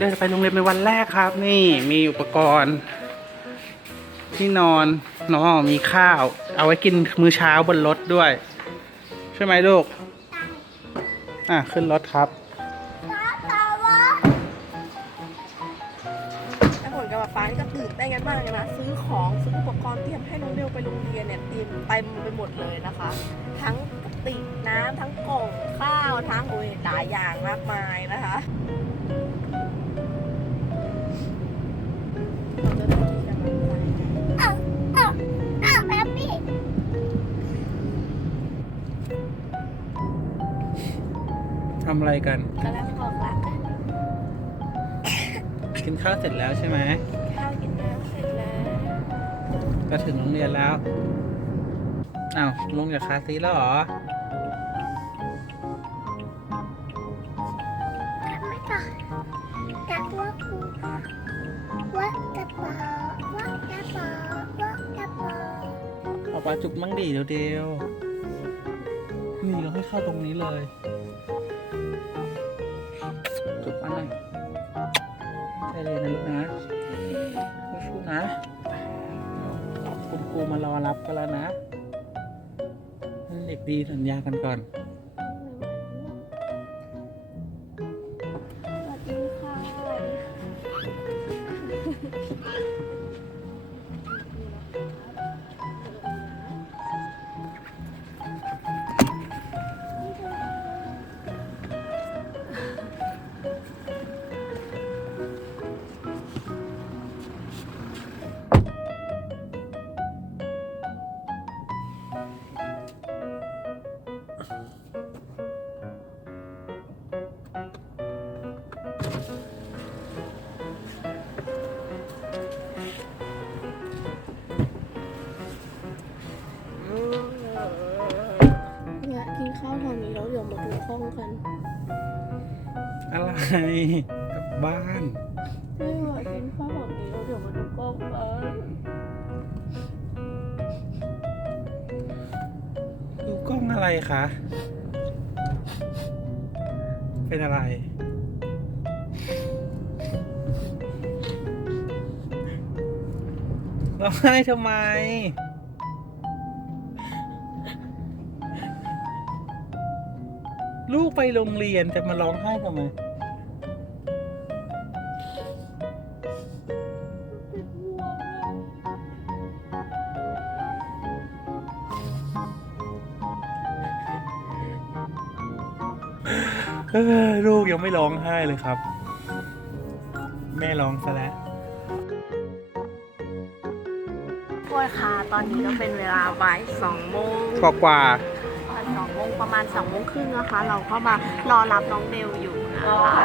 เดินไปโรงเรียนเป็นวันแรกครับ นี่มีอุปกรณ์ ที่นอนน้องมีข้าว เอาไว้กินมื้อเช้าบนรถด้วย ใช่ไหมลูก อะ ขึ้นรถครับไอ้ผลกับฟ้าก็ตื่นเต้นกันมากเลยนะ ซื้อของซื้ออุปกรณ์เตรียมให้น้องเดลไปโรงเรียนเนี่ยเตรียมเต็มไปหมดเลยนะคะ ทั้งกระติกน้ำทั้งกล่องข้าวทั้งโอ้ยหลายอย่างมากมายนะคะำอะไรกัน กำลังออกละกินข้าวเสร็จแล้วใช่ไหมข้าวกินน้ำเสร็จแล้วก็ถึงโรงเรียนแล้วอ้าวลงจากคาซีแล้วเหรอ ไม่ต่อจากว่าครูวัดกระเป๋าวัดกระเป๋าวัดกระเป๋าเอาปลาจุกมั่งดีเดียวๆนี่เราให้เข้าตรงนี้เลย ครูมารอรับกันแล้วนะ เด็กดีสัญญากันก่อน เนี่ยกินข้าวตอนนี้แล้วเดี๋ยวมาดูห้องกันอะไรกลับบ้าน ไม่ไหวกินข้าวแบบนี้แล้วเดี๋ยวมาดูกล้องกัน องอะไรคะ เป็นอะไร ร้องไห้ทำไม ลูกไปโรงเรียนจะมาร้องไห้ทำไม ลูกยังไม่ร้องไห้เลยครับ แม่ร้องซะแล้วโทษค่ะตอนนี้ก็เป็นเวลาบ่ายสองโมงกว่ากว่าบ่ายสองโมงประมาณสองโมงครึ่งนะคะ เราก็มารอรับน้องเดลอยู่นะคะ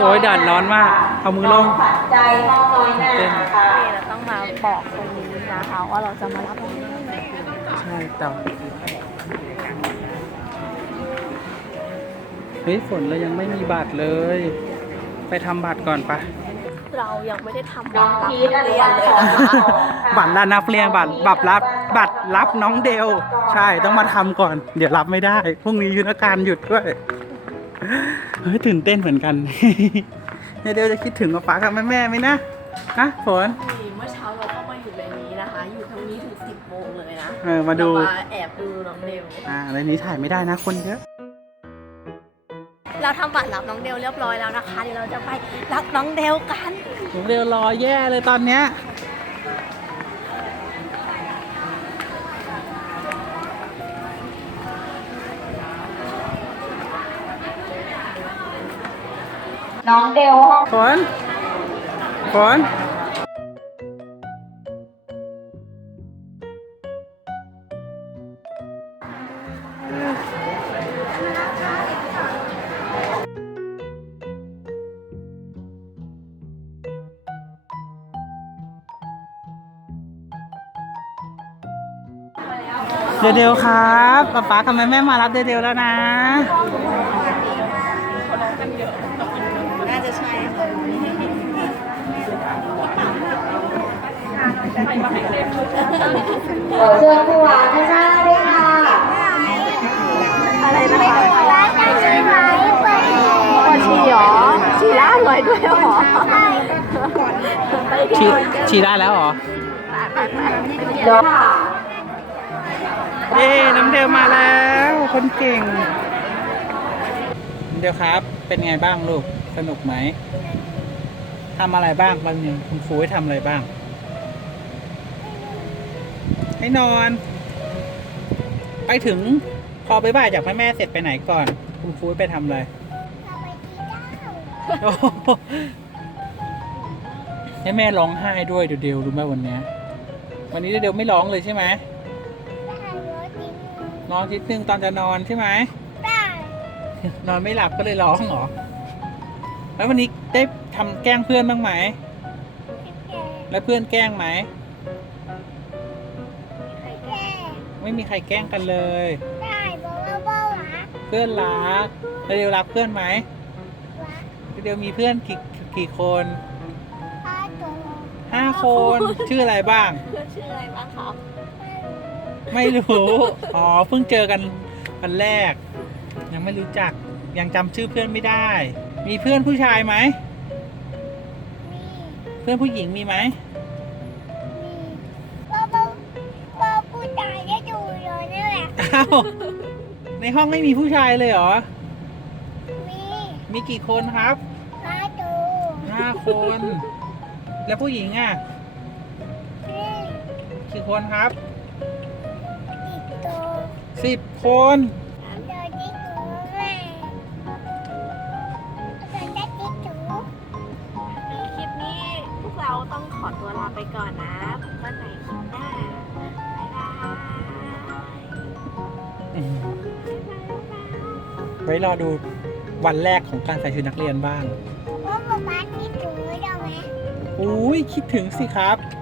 โอ้ยแดดร้อนมาก เอามือลงใจห้องน้อยหน้าเต้นค่ะเราต้องมาบอกตรงนี้นะคะว่าเราจะมารับน้องเดลใช่แต่ เฮ้ยฝนเรายังไม่มีบัตรเลย ไปทำบัตรก่อนปะเรายังไม่ได้ทำน้องรับพีนัทกอนุเรียญานตเลยค่ะนะคะบัตรรับนักเรียนบัตรบัตรรับบัตรรับน้องเดลใช่ต้องมาทำก่อน เดี๋ยวรับไม่ได้พรุ่งนี้ยุทธการหยุดด้วยเฮ้ยตื่นเต้นเหมือนกันเดลจะคิดถึงกับป้ากับแม่แม่ๆไหมนะนะฝนนี่เมื่อเช้าเราก็มาอยู่ในนี้นะคะ อยู่ตรงนี้ถึงสิบโมงเลยนะเออมาดูเรมาแอบดูน้องเดลอ่าในนี้ถ่ายไม่ได้นะคนเยอะ เราทำบัตรรับน้องเดลเรียบร้อยแล้วนะคะเดี๋ยวเราจะไปรับน้องเดลกันน้องเดลรอแย่เลยตอนเนี้ยน้องเดลห้อง ฝนฝน เดยวเดยวครับป๊าป๊ากับแม่แม่มารับเดยวเดยวแล้วนะ น่าจะใช่ค่ะขอเชิญผู้ว่าข้างหน้าด้วยค่ะ อะไรนะคะใช่ไหมเปิดปอชีเหรอชีล่าเลยด้วยหรอฉี่ฉี่ได้แล้วหรอเย้ น้ำเดลมาแล้ว คนเก่งน้ำเดลครับ เป็นไงบ้างลูก สนุกไหมทำอะไรบ้างวันหนึงคุณครูให้ทำอะไรบ้าง ให้นอน ไปถึงพอไปบ่ายจากแม่แม่เสร็จไปไหนก่อน คุณครูให้ไปทำอะไรเราไปที่เจ้าโอ้โหให้แม่ร้องไห้ด้วยเดี๋ยวเดียวรู้ไหมวันเนี้ยวันนี้เดี๋ยวไม่ร้องเลยใช่ไหมได้รถดิ้ง นอนทีนึงตอนจะนอนใช่ไหมได้นอนไม่หลับก็เลยร้องเหรอ แล้ววันนี้ได้ทำแกล้งเพื่อนบ้างไหมแก่แล้วเพื่อนแกล้งไหมแก่ไม่มีใครแกล้งกันเลย ได้บอกว่าบ้าหวะเพื่อนรักแล้วเดียวรักเพื่อนไหมหวะเดียวมีเพื่อนกี่กี่คนป้าตัวห้าคน ชื่ออะไรบ้างเพื่อนชื่ออะไรบ้างครับ ไม่รู้ อ๋อ เพิ่งเจอกันวันแรก ยังไม่รู้จัก ยังจำชื่อเพื่อนไม่ได้ มีเพื่อนผู้ชายไหมมีเพื่อนผู้หญิงมีไหมมีบ้าบ้าบ้าผู้ตายได้ดูเลยนี่แหละ อ้าว ในห้องไม่มีผู้ชายเลยเหรอ มีมีกี่คนครับป้าตัวห้าคน แล้วผู้หญิงอะ นี่กี่คนครับอีกตัว สิบคนเดินที่ถูแม่เดินได้ที่ถูคลิปนี้พวกเราต้องขอตัวลาไปก่อนนะพบกันใหม่คลิปหน้า บ๊ายบายไว้รอดูวันแรกของการใส่ชุดนักเรียนบ้าง ว่าป๊าป๊าที่ถูได้ไหม อุ้ยคิดถึงสิครับไ